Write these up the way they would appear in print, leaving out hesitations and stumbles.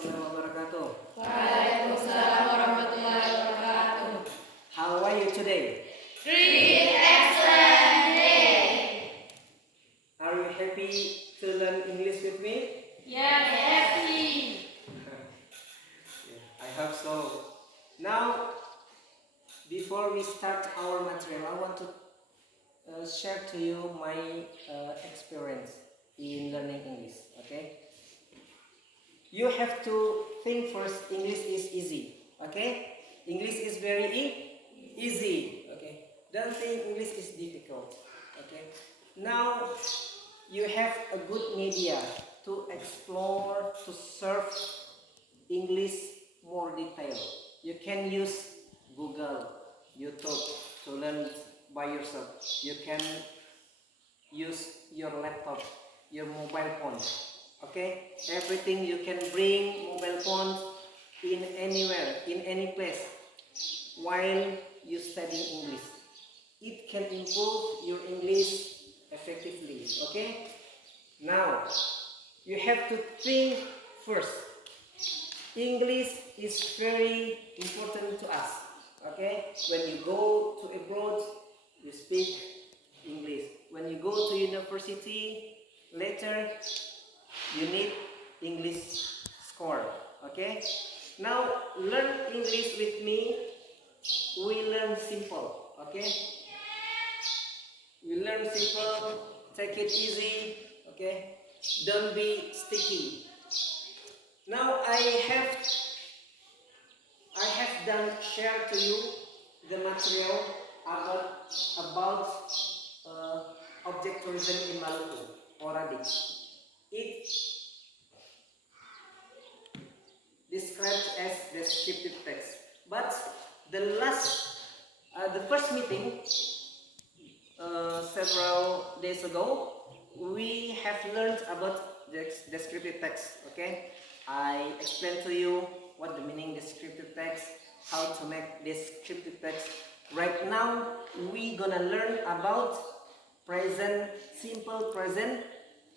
warahmatullahi wabarakatuh. Waalaikumsalam warahmatullahi wabarakatuh. How are you today? Great, excellent day. Are you happy to learn English with me? Yes, happy. I hope so. Now, before we start our material, I want to share to you my experience in learning English. Okay? You have to think first. English is easy. Okay? English is very easy. Okay? Don't think English is difficult. Okay? Now you have a good media to explore, to serve English more detail. You can use Google, YouTube to learn by yourself. You can use your laptop, your mobile phone. Okay, everything you can bring mobile phone in anywhere, in any place, while you study English. It can improve your English effectively. Okay. Now you have to think first. English is very important to us. Okay. When you go to abroad, you speak English. When you go to university later, you need English score. Okay. Now learn English with me. We learn simple. Okay. We learn simple. Take it easy. Okay. Don't be sticky. Now I have done share to you the material about object tourism in Maluku already. It described as descriptive text. But the first meeting several days ago, we have learned about descriptive text. Okay, I explained to you what the meaning descriptive text, how to make descriptive text. Right now, we gonna learn about simple present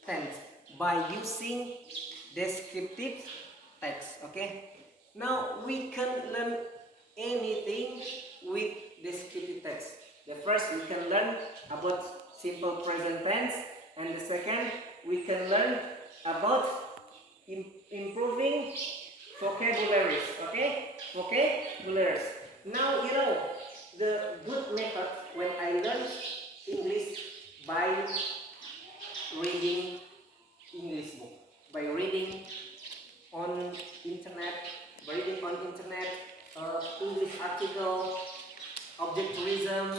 tense by using descriptive text. Okay, now we can learn anything with descriptive text. The first, we can learn about simple present tense, and the second, we can learn about improving vocabularies. Okay, vocabularies. Now you know the good method when I learn English by reading English book, by reading on internet, English article, object tourism.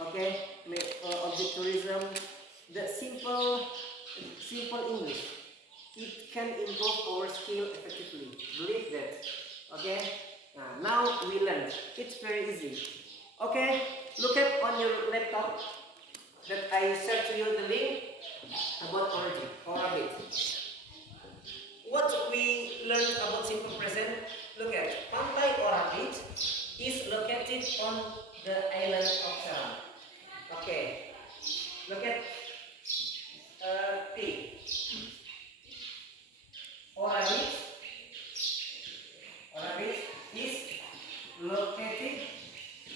Okay, object tourism. The simple English. It can improve our skill effectively. Believe that. Okay. Now we learn. It's very easy. Okay. Look at on your laptop that I share to you the link about origin or habit. What we learned about simple present. Look at Pantai Orabit is located on the island of Ceram. Okay. Look at T. Orabit is located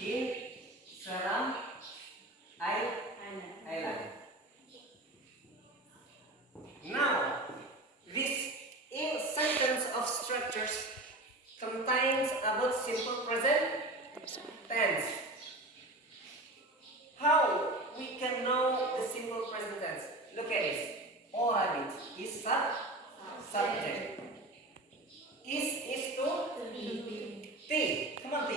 in Ceram Island. Now, this in sentence of structures contains about simple present tense. How we can know the simple present tense? Look at this. Orabit is subject. Is to T. Come on, T.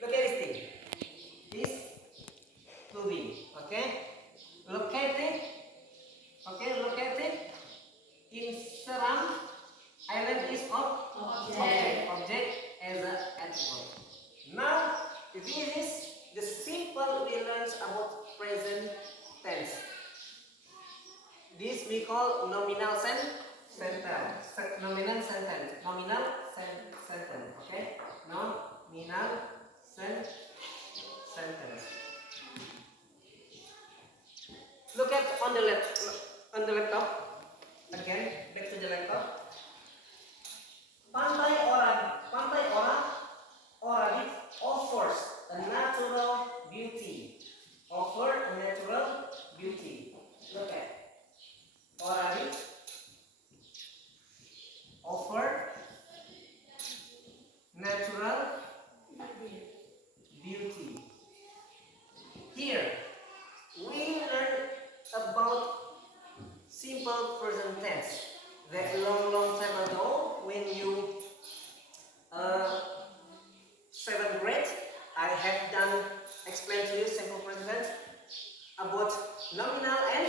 Look at this T. Is to be. Okay. Located in Seram Island is object as an adverb. Now this is the simple we learned about present tense. This we call nominal sentence. Nominal sentence. Okay. Nominal sentence. Look at on the laptop. Again, back to the laptop. over natural beauty. Here we learn about simple present tense. That long time ago, when you seventh grade, I have done explain to you simple present tense about nominal and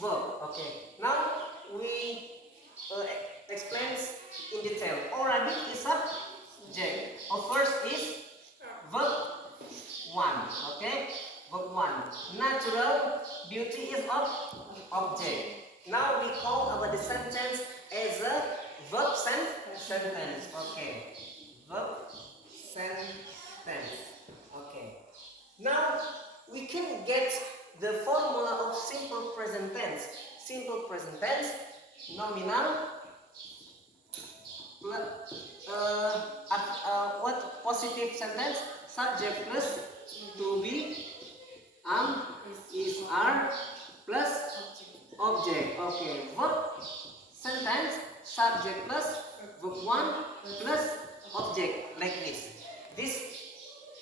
verb. Okay. Now we explain in detail. Already is a subject. First is verb one. Okay. Verb one. Natural beauty is of object. Now we call our the sentence as a verb sentence. Okay. Verb sentence. Okay. Now we can get the formula of simple present tense. Simple present tense, nominal, what positive sentence? Subject plus to be, is, are plus object. Okay. Verb sentence, subject plus verb one plus object, like this. This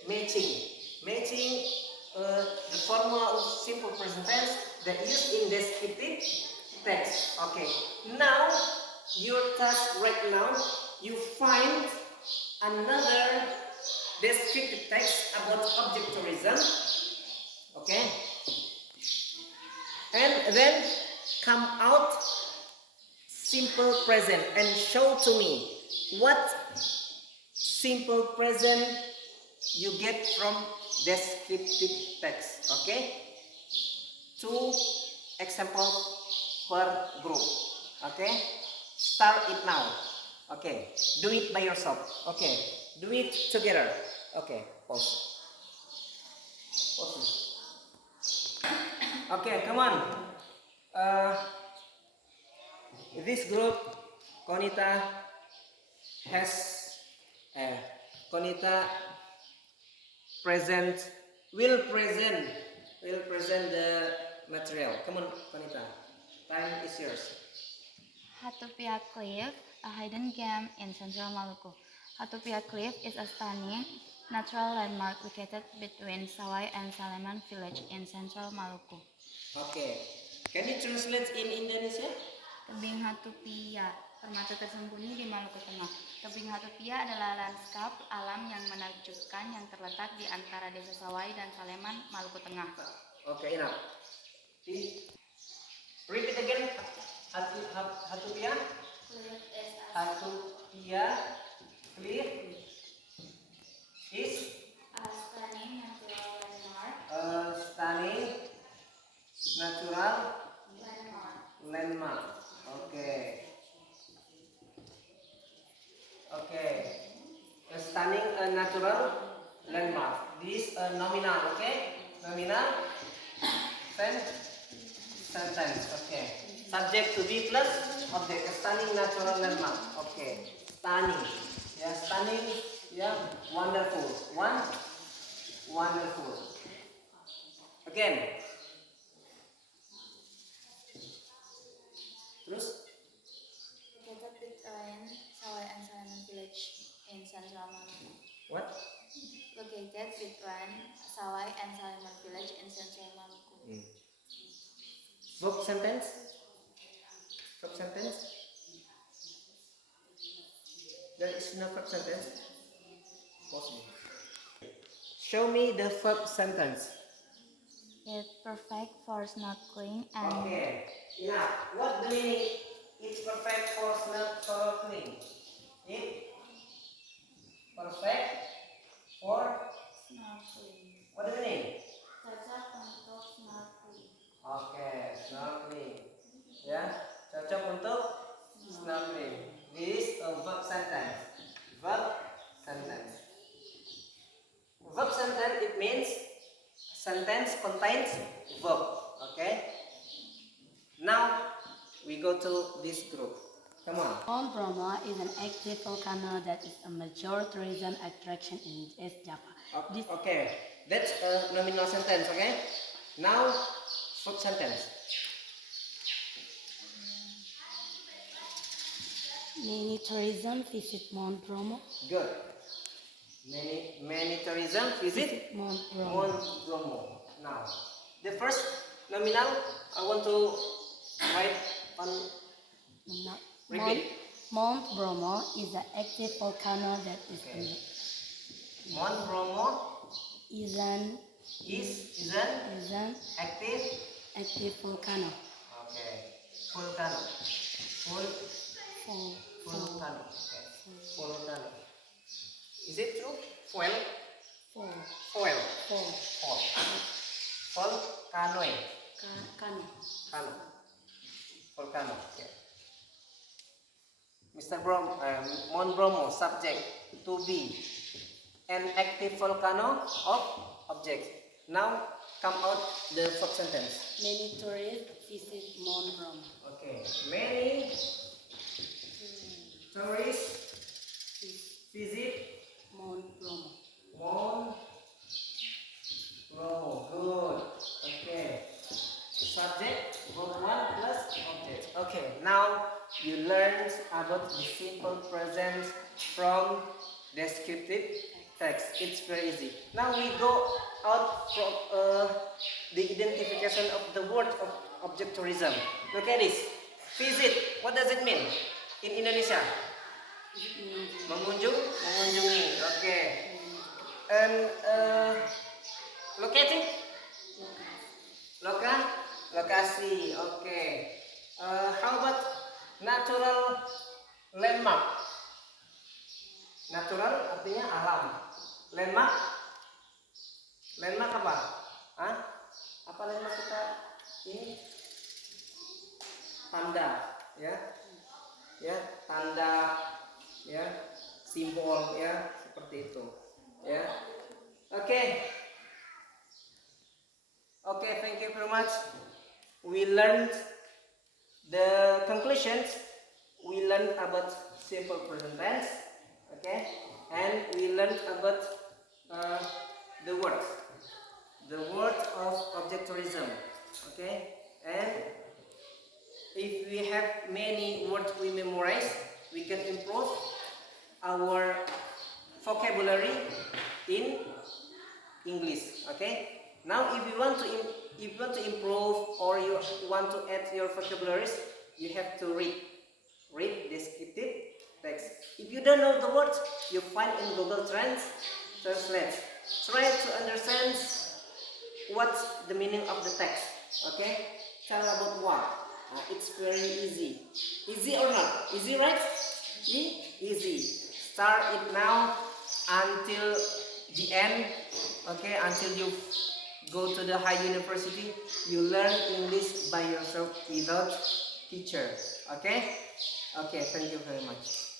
matching the formula of simple present tense that used in descriptive text. Okay. Now your task right now, you find another descriptive text about object tourism. Okay. And then come out simple present and show to me what simple present you get from descriptive text. Okay. 2 examples per group. Okay. Start it now. Okay. Do it by yourself. Okay. Do it together. Okay. Pause. Okay, come on. This group, Konita has Konita will present the material. Come on, Konita. Time is yours. Hatupia Cliff, a hidden gem in central Maluku. Hatupia Cliff is a stunning natural landmark located between Sawai and Saleman village in central Maluku. Okay. Can you translate in Indonesia? Tebing Hatupia, permata tersembunyi di Maluku Tengah. Tebing Hatupia adalah lanskap alam yang menakjubkan yang terletak di antara desa Sawai dan Saleman, Maluku Tengah. Okay, enough. Repeat again. Hatupia. Hatupia Cliff is A stunning natural landmark. Natural landmark. Okay. Okay. A stunning natural landmark. This nominal. Okay. Nominal. Sentence. Okay. Subject to be plus object. A stunning natural landmark. Okay. Stunning. Yeah. Stunning. Yeah. Wonderful. Wonderful. Again. Terus? Located between Sawai and Saleman village in central Maluku. What? Located between Sawai and Saleman village in central Maluku. Verb sentence? Verb sentence? There is no verb sentence. Possible. Show me the verb sentence. It's perfect for snorkeling and Okay. Enough. What the meaning? It's perfect for snorkeling. It perfect for snorkeling. what do you mean? Cocok untuk snorkeling. Okay, snorkeling. Ya, cocok untuk snorkeling. This is a verb sentence. Verb sentence. Verb sentence, it means sentence contains verb. Okay. Now we go to this group. Come on. Mount Bromo is an active volcano that is a major tourism attraction in East Java. Okay, that's a nominal sentence. Okay. Now verb sentence. Many tourism visit Mount Bromo. Good. Many tourism visit Mount Bromo. Mount Bromo. Now, the first nominal I want to write on. No- Repeat. Mount Bromo is an active volcano that Okay. Mount Bromo is an is an active. active volcano. Okay. Volcano. Vol- Volcano. Okay. Volcano. Is it true? Foil. vol- Foil. vol- Foil. Volcano. Cano. Volcano. Volcano. Okay. Mr. Mount Bromo subject to be an active volcano of object. Now come out the first sentence. Many tourists visit Mount Bromo. Okay. Many tourists visit Mount Bromo. Mount Bromo. Good. Okay. Subject verb 1 plus object. Okay. Now you learned about the simple present from descriptive text. It's very easy. Now we go out from the identification of the word of object tourism. Look at this. Visit. What does it mean in Indonesia? Mengunjung, mengunjungi. Okay. And locating, lokasi. Okay. How about natural landmark? Natural artinya alam. Landmark apa? Hah? Apa landmark kita ini? Tanda, ya, ya, tanda, ya, simbol, ya, seperti itu, ya. Oke, thank you very much. We learned the conclusions. We learned about simple present tense, okay, and we learned about the word of object tourism, okay, and if we have many words we memorize, we can improve our vocabulary in English. Okay. Now, if you want to improve or you want to add your vocabularies, you have to read descriptive text. If you don't know the words, you find in Google Translate. Try to understand what's the meaning of the text. Okay. Tell about what. It's very easy. Easy or not? Easy, right? Easy. Start it now until the end. Okay, until you go to the high university, you learn English by yourself without teacher. Okay? Okay, thank you very much.